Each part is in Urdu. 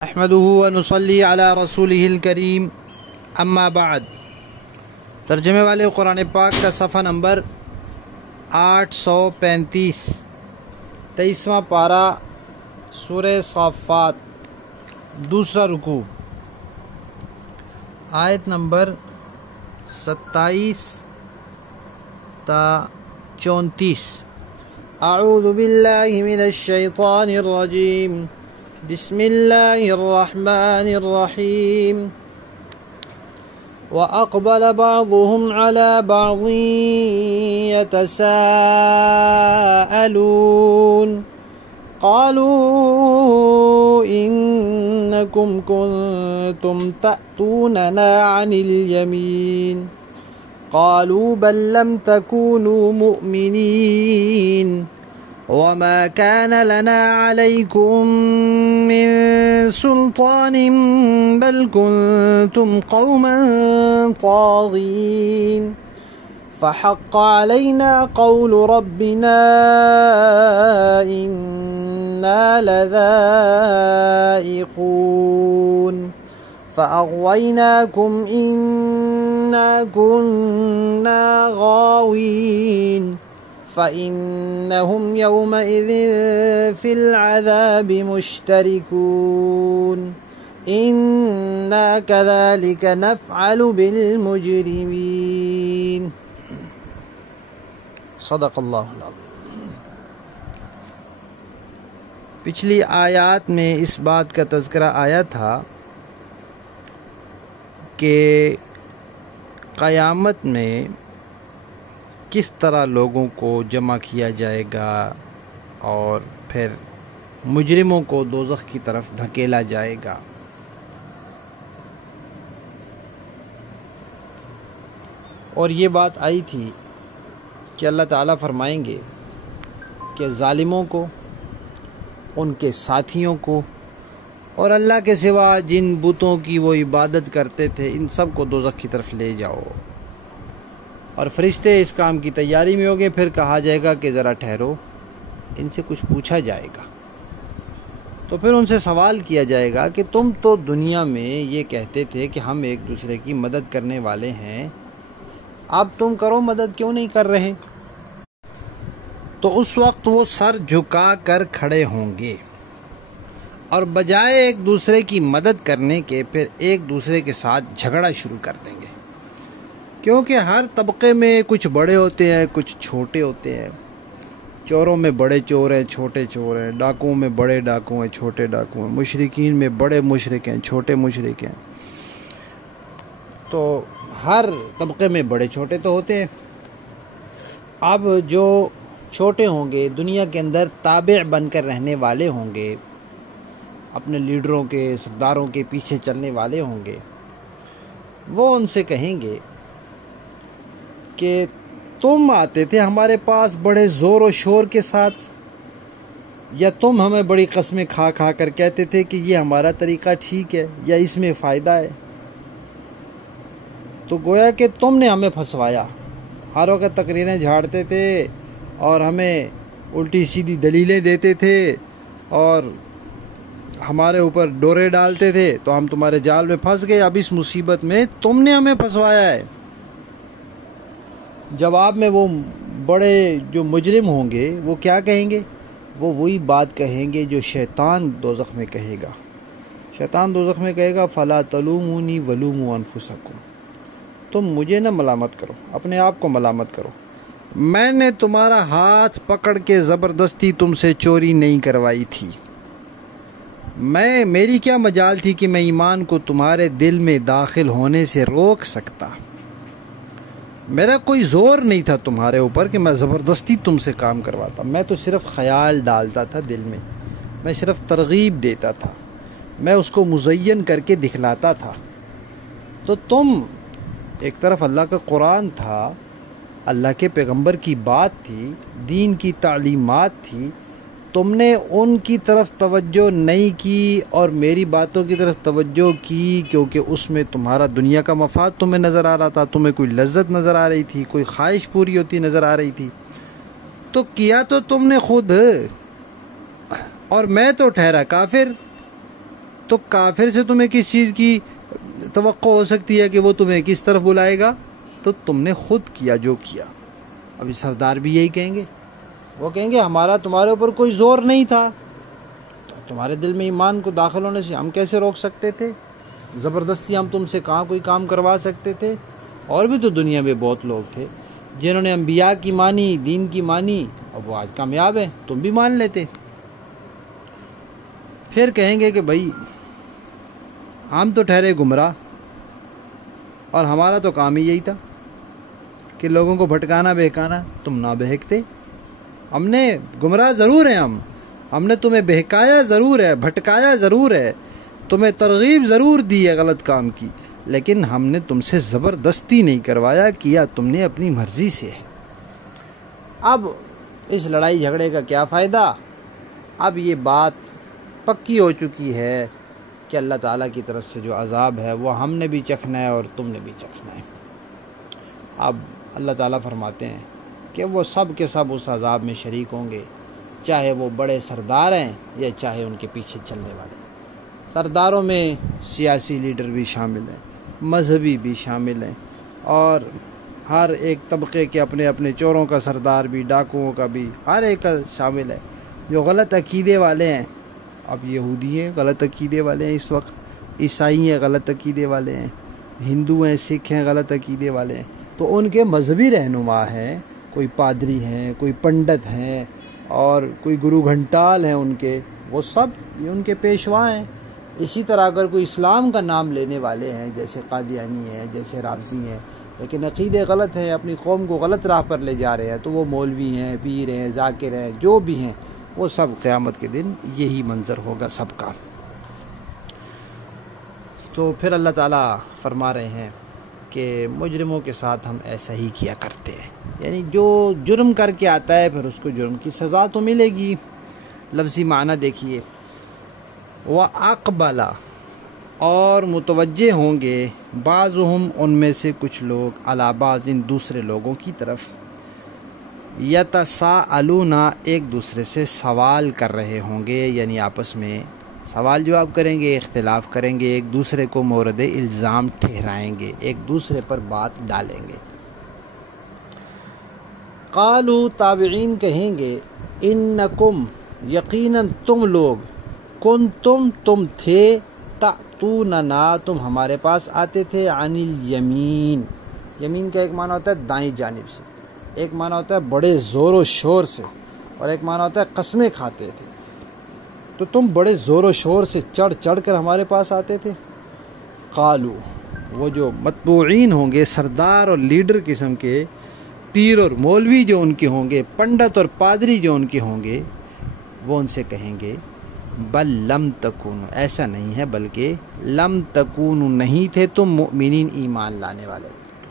احمدہ ونصلی علی رسولہ الکریم اما بعد۔ ترجمے والے قرآن پاک کا صفحہ نمبر 835، 23واں پارہ، سورہ صافات، دوسرا رکوع، آیت نمبر 27 تا 34۔ اعوذ باللہ من الشیطان الرجیم، بسم اللہ الرحمن الرحیم۔ وَأَقْبَلَ بَعْضُهُمْ عَلَى بَعْضٍ يَتَسَاءَلُونَ قَالُوا إِنَّكُمْ كُنتُمْ تَأْتُونَنَا عَنِ الْيَمِينِ قَالُوا بَل لَّمْ تَكُونُوا مُؤْمِنِينَ وَمَا كَانَ لَنَا عَلَيْكُمْ مِنْ سُلْطَانٍ بَلْ كُنْتُمْ قَوْمًا طَاغِينَ فَحَقَّ عَلَيْنَا قَوْلُ رَبِّنَا إِنَّا لَذَائِقُونَ فَأَغْوَيْنَاكُمْ إِنَّا كُنَّا غَاوِينَ فَإِنَّهُمْ يَوْمَئِذٍ فِي الْعَذَابِ مُشْتَرِكُونَ إِنَّا كَذَلِكَ نَفْعَلُ بِالْمُجْرِمِينَ۔ صدق اللہ العظیم۔ پچھلی آیات میں اس بات کا تذکرہ آیا تھا کہ قیامت میں کس طرح لوگوں کو جمع کیا جائے گا اور پھر مجرموں کو دوزخ کی طرف دھکیلا جائے گا۔ اور یہ بات آئی تھی کہ اللہ تعالیٰ فرمائیں گے کہ ظالموں کو، ان کے ساتھیوں کو اور اللہ کے سوا جن بتوں کی وہ عبادت کرتے تھے، ان سب کو دوزخ کی طرف لے جاؤ۔ اور فرشتے اس کام کی تیاری میں ہوگے، پھر کہا جائے گا کہ ذرا ٹھہرو، ان سے کچھ پوچھا جائے گا۔ تو پھر ان سے سوال کیا جائے گا کہ تم تو دنیا میں یہ کہتے تھے کہ ہم ایک دوسرے کی مدد کرنے والے ہیں، اب تم کرو مدد، کیوں نہیں کر رہے؟ تو اس وقت وہ سر جھکا کر کھڑے ہوں گے اور بجائے ایک دوسرے کی مدد کرنے کے پھر ایک دوسرے کے ساتھ جھگڑا شروع کر دیں گے، کیونکہ ہر طبقے میں کچھ بڑے ہوتے ہیں، کچھ چھوٹے ہوتے ہیں۔ چوروں میں بڑے چور ہیں، چھوٹے چور ہیں، ڈاکوؤں میں بڑے ڈاکو ہیں، چھوٹے ڈاکو ہیں، مشرکین میں بڑے مشرک ہیں، چھوٹے مشرک ہیں۔ تو ہر طبقے میں بڑے چھوٹے تو ہوتے ہیں۔ اب جو چھوٹے ہوں گے، دنیا کے اندر تابع بن کر رہنے والے ہوں گے، اپنے لیڈروں کے، سرداروں کے پیچھے چلنے والے ہوں گے، وہ ان سے کہیں گے کہ تم آتے تھے ہمارے پاس بڑے زور و شور کے ساتھ، یا تم ہمیں بڑی قسمیں کھا کھا کر کہتے تھے کہ یہ ہمارا طریقہ ٹھیک ہے یا اس میں فائدہ ہے۔ تو گویا کہ تم نے ہمیں پھنسوایا، ہر وقت تقریریں جھاڑتے تھے اور ہمیں الٹی سیدھی دلیلیں دیتے تھے اور ہمارے اوپر ڈورے ڈالتے تھے، تو ہم تمہارے جال میں پھنس گئے، اب اس مصیبت میں تم نے ہمیں پھنسوایا ہے۔ جواب میں وہ بڑے جو مجرم ہوں گے وہ کیا کہیں گے؟ وہ وہی بات کہیں گے جو شیطان دوزخ میں کہے گا۔ شیطان دوزخ میں کہے گا فَلَا تَلُومُونِي وَلُومُوا أَنفُسَكُمْ، تم مجھے نہ ملامت کرو، اپنے آپ کو ملامت کرو، میں نے تمہارا ہاتھ پکڑ کے زبردستی تم سے چوری نہیں کروائی تھی، میری کیا مجال تھی کہ میں ایمان کو تمہارے دل میں داخل ہونے سے روک سکتا، میرا کوئی زور نہیں تھا تمہارے اوپر کہ میں زبردستی تم سے کام کرواتا، میں تو صرف خیال ڈالتا تھا دل میں، میں صرف ترغیب دیتا تھا، میں اس کو مزین کر کے دکھلاتا تھا۔ تو تم ایک طرف اللہ کا قرآن تھا، اللہ کے پیغمبر کی بات تھی، دین کی تعلیمات تھی، تم نے ان کی طرف توجہ نہیں کی اور میری باتوں کی طرف توجہ کی، کیونکہ اس میں تمہارا دنیا کا مفاد تمہیں نظر آ رہا تھا، تمہیں کوئی لذت نظر آ رہی تھی، کوئی خواہش پوری ہوتی نظر آ رہی تھی، تو کیا تو تم نے خود، اور میں تو ٹھہرا کافر۔ تو کافر سے تمہیں کس چیز کی توقع ہو سکتی ہے کہ وہ تمہیں کس طرف بلائے گا؟ تو تم نے خود کیا جو کیا۔ ابھی سردار بھی یہی کہیں گے، وہ کہیں گے ہمارا تمہارے اوپر کوئی زور نہیں تھا، تو تمہارے دل میں ایمان کو داخل ہونے سے ہم کیسے روک سکتے تھے؟ زبردستی ہم تم سے کہاں کوئی کام کروا سکتے تھے؟ اور بھی تو دنیا میں بہت لوگ تھے جنہوں نے انبیاء کی مانی، دین کی مانی، اب وہ آج کامیاب ہیں، تم بھی مان لیتے۔ پھر کہیں گے کہ بھائی ہم تو ٹھہرے گمراہ، اور ہمارا تو کام ہی یہی تھا کہ لوگوں کو بھٹکانا بہکانا، تم نہ بہکتے۔ ہم نے گمراہ ضرور ہیں، ہم نے تمہیں بہکایا ضرور ہے، بھٹکایا ضرور ہے، تمہیں ترغیب ضرور دی ہے غلط کام کی، لیکن ہم نے تم سے زبردستی نہیں کروایا، کیا تم نے اپنی مرضی سے ہے۔ اب اس لڑائی جھگڑے کا کیا فائدہ؟ اب یہ بات پکی ہو چکی ہے کہ اللہ تعالیٰ کی طرف سے جو عذاب ہے وہ ہم نے بھی چکھنا ہے اور تم نے بھی چکھنا ہے۔ اب اللہ تعالیٰ فرماتے ہیں کہ وہ سب کے سب اس عذاب میں شریک ہوں گے، چاہے وہ بڑے سردار ہیں یا چاہے ان کے پیچھے چلنے والے۔ سرداروں میں سیاسی لیڈر بھی شامل ہیں، مذہبی بھی شامل ہیں، اور ہر ایک طبقے کے اپنے اپنے چوروں کا سردار بھی، ڈاکوؤں کا بھی، ہر ایک کا شامل ہے۔ جو غلط عقیدے والے ہیں، اب یہودی ہیں غلط عقیدے والے ہیں، اس وقت عیسائی ہیں غلط عقیدے والے ہیں، ہندو ہیں، سکھ ہیں غلط عقیدے والے ہیں، تو ان کے مذہبی رہنما ہیں، کوئی پادری ہیں، کوئی پنڈت ہیں، اور کوئی گرو گھنٹال ہیں ان کے، وہ سب ان کے پیشوا ہیں۔ اسی طرح اگر کوئی اسلام کا نام لینے والے ہیں، جیسے قادیانی ہیں، جیسے رافضی ہیں، لیکن عقیدے غلط ہیں، اپنی قوم کو غلط راہ پر لے جا رہے ہیں، تو وہ مولوی ہیں، پیر ہیں، ذاکر ہیں، جو بھی ہیں، وہ سب قیامت کے دن یہی منظر ہوگا سب کا۔ تو پھر اللہ تعالیٰ فرما رہے ہیں کہ مجرموں کے ساتھ ہم ایسا ہی کیا کرتے ہیں، یعنی جو جرم کر کے آتا ہے پھر اس کو جرم کی سزا تو ملے گی۔ لفظی معنی دیکھیے، وَأَقْبَلَ، اور متوجہ ہوں گے، بعضهم ان میں سے کچھ لوگ، علی بعض دوسرے لوگوں کی طرف، یتساءلون ایک دوسرے سے سوال کر رہے ہوں گے، یعنی آپس میں سوال جواب کریں گے، اختلاف کریں گے، ایک دوسرے کو مورد الزام ٹھہرائیں گے، ایک دوسرے پر بات ڈالیں گے۔ قالوا، تابعین کہیں گے، انکم، یقیناً تم لوگ، تم تھے، تأتوننا، تم ہمارے پاس آتے تھے، عن الیمین، یمین کا ایک معنی ہوتا ہے دائیں جانب سے، ایک معنی ہوتا ہے بڑے زور و شور سے، اور ایک معنی ہوتا ہے قسمیں کھاتے تھے، تو تم بڑے زور و شور سے چڑھ چڑھ کر ہمارے پاس آتے تھے۔ قالو، وہ جو متبوعین ہوں گے، سردار اور لیڈر قسم کے، پیر اور مولوی جو ان کے ہوں گے، پنڈت اور پادری جو ان کے ہوں گے، وہ ان سے کہیں گے، بل لم تکونوا، ایسا نہیں ہے بلکہ لم تکونوا، نہیں تھے تم، مؤمنین، ایمان لانے والے،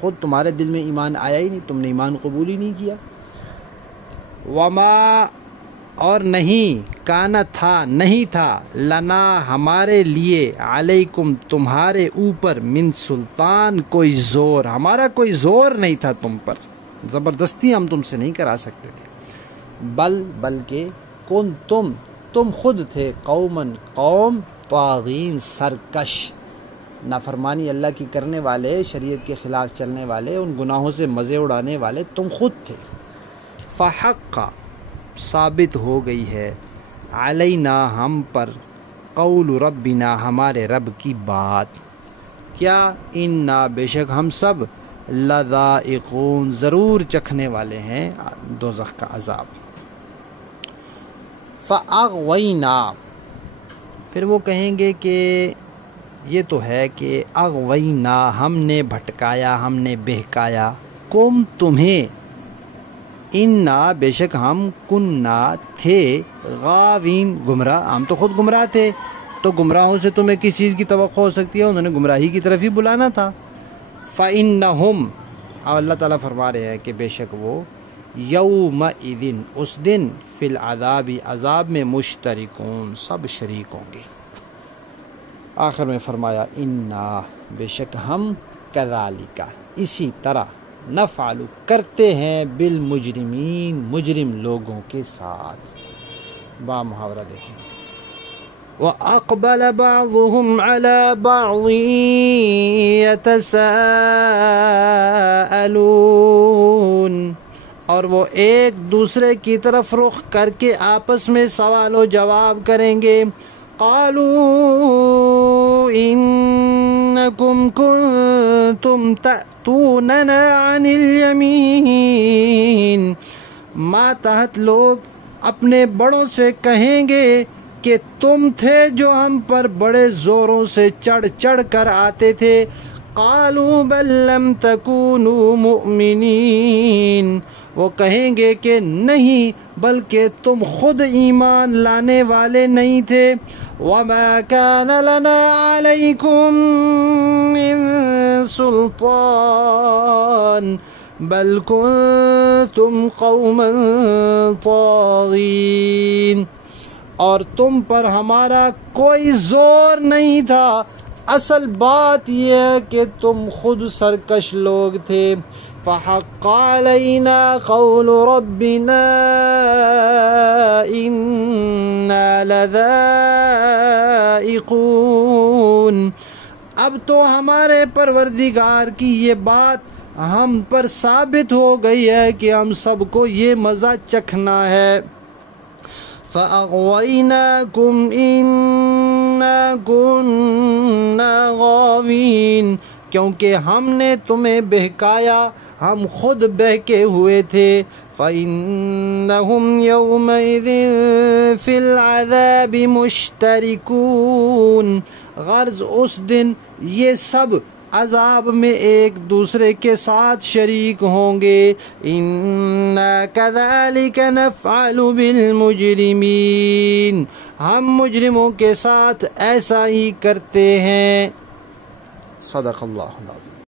خود تمہارے دل میں ایمان آیا ہی نہیں، تم نے ایمان قبول ہی نہیں کیا۔ وما، اور نہیں، کانا، تھا، نہیں تھا، لنا، ہمارے لیے، علیکم، تمہارے اوپر، من سلطان، کوئی زور، ہمارا کوئی زور نہیں تھا تم پر، زبردستی ہم تم سے نہیں کرا سکتے تھے۔ بلکہ کن تم خود تھے، قومن، قوم، طاغین، سرکش، نافرمانی اللہ کی کرنے والے، شریعت کے خلاف چلنے والے، ان گناہوں سے مزے اڑانے والے تم خود تھے۔ فحق، ثابت ہو گئی ہے، علینا، ہم پر، قول ربنا، ہمارے رب کی بات، کیا، انا، بے شک ہم سب، لذائقون، ضرور چکھنے والے ہیں دوزخ کا عذاب۔ فاغوینا، پھر وہ کہیں گے کہ یہ تو ہے کہ اغوینا، ہم نے بھٹکایا، ہم نے بہکایا، کم، تمہیں، انا، بے شک ہم، کننا، تھے، غاوین، گمراہ، ہم تو خود گمراہ تھے، تو گمراہوں سے تمہیں کس چیز کی توقع ہو سکتی ہے؟ انہوں نے گمراہی کی طرف ہی بلانا تھا۔ فَإِنَّهُمْ، اور اللہ تعالیٰ فرما رہے ہیں کہ بے شک وہ، یومئذ، اس دن، فی العذاب، عذاب میں، مشترکون، سب شریک ہوں گے۔ آخر میں فرمایا، انا، بے شک ہم، کذالک، اسی طرح، نفعل، کرتے ہیں، بالمجرمین، مجرم لوگوں کے ساتھ۔ با محاورہ دیکھیں، وَأَقْبَلَ بَعْضُهُمْ عَلَى بَعْضٍ يَتَسَاءَلُونَ، اور وہ ایک دوسرے کی طرف رخ کر کے آپس میں سوال و جواب کریں گے. قَالُوا إِنَّكُمْ كُنْتُمْ تَأْتُونَنَا عَنِ الْيَمِينِ. ماتحت لوگ اپنے بڑوں سے کہیں گے کہ تم تھے جو ہم پر بڑے زوروں سے چڑھ چڑھ کر آتے تھے. قَالُوا بَل لَّمْ تَكُونُوا مُؤْمِنِينَ، وہ کہیں گے کہ نہیں بلکہ تم خود ایمان لانے والے نہیں تھے. وَمَا كَانَ لَنَا عَلَيْكُمْ مِنْ سُلْطَانٍ بَلْ كُنْتُمْ قَوْمًا طَاغِينَ، اور تم پر ہمارا کوئی زور نہیں تھا، اصل بات یہ ہے کہ تم خود سرکش لوگ تھے. فَحَقَّ عَلَيْنَا قَوْلُ رَبِّنَا إِنَّا لَذَائِقُونَ، اب تو ہمارے پروردگار کی یہ بات ہم پر ثابت ہو گئی ہے کہ ہم سب کو یہ مزہ چکھنا ہے. فَأَغْوَيْنَاكُمْ إِنَّا كُنَّا غَاوِينَ، کیونکہ ہم نے تمہیں بہکایا، ہم خود بہکے ہوئے تھے. فَإِنَّهُمْ يَوْمَئِذٍ فِي الْعَذَابِ مُشْتَرِكُونَ، غرض اس دن یہ سب عذاب میں ایک دوسرے کے ساتھ شریک ہوں گے. اِنَّا كَذَلِكَ نَفْعَلُ بِالْمُجْرِمِينَ، ہم مجرموں کے ساتھ ایسا ہی کرتے ہیں. صدق اللہ العظیم.